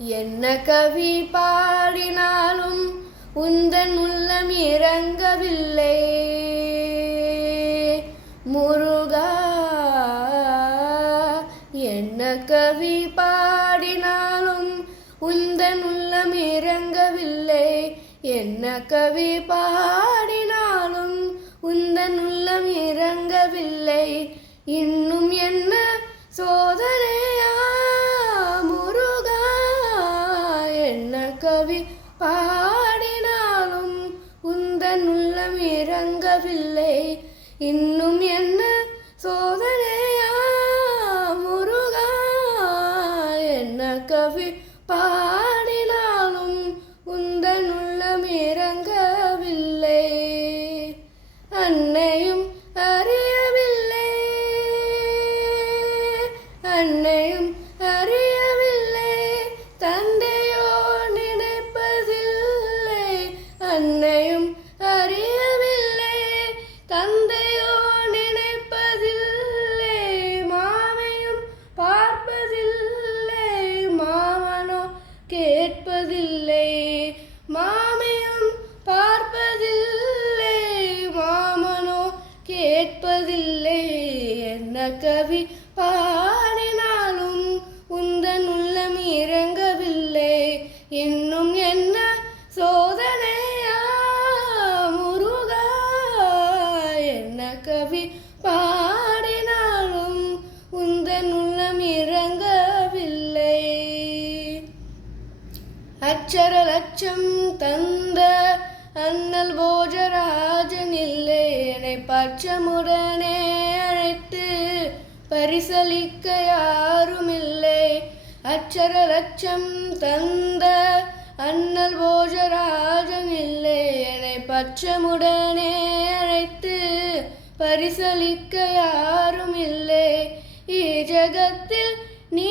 என்ன கவி பாடினாலும் உந்தன் உள்ளம் இறங்கவில்லை முருகா. என்ன கவி பாடினாலும் உந்தன் உள்ளம் இறங்கவில்லை. என்ன கவி பாடினாலும் உந்தன் உள்ளம் இறங்கவில்லை. இன்னும் என்ன சோதனையா முருகா. என்ன கவி பாடினாலும் உந்தன் உள்ளம் இறங்கவில்லை. இன்னும் என்ன சோதனையா முருகா. என்ன கவி பாடினாலும் உந்தன் உள்ளம் இறங்கவில்லை. அன்னையும் அறியவில்லை, அன்னையும் அறியவில்லை, தந்தையோ நினைப்பதில்லை. அன்னையும் அறியவில்லை, தந்தையோ நினைப்பதில்லை. மாமையும் பார்ப்பதில்லை, மாமனோ கேட்பதில்லை. மாமையும் பார்ப்பதில்லை, மாமனோ கேட்பதில்லை. என்ன கவி பாடினாலும் உந்தன் உள்ளம் இறங்கவில்லை. இன்னும் என்ன சோதனையா முருகா. என்ன கவி பாடினாலும் உந்தன் உள்ளம் இறங்கவில்லை. அச்சர லட்சம் தந்த அண்ணல் போஜராஜன் இல்லை. என்னை பட்சமுடனே அழைத்து பரிசளிக்க யாருமில்லை. அச்சர லட்சம் தந்த அண்ணல் போஜராஜன் இல்லை. என்னை பட்சமுடனே அழைத்து பரிசளிக்க யாருமில்லை. ஜகத்தில் நீ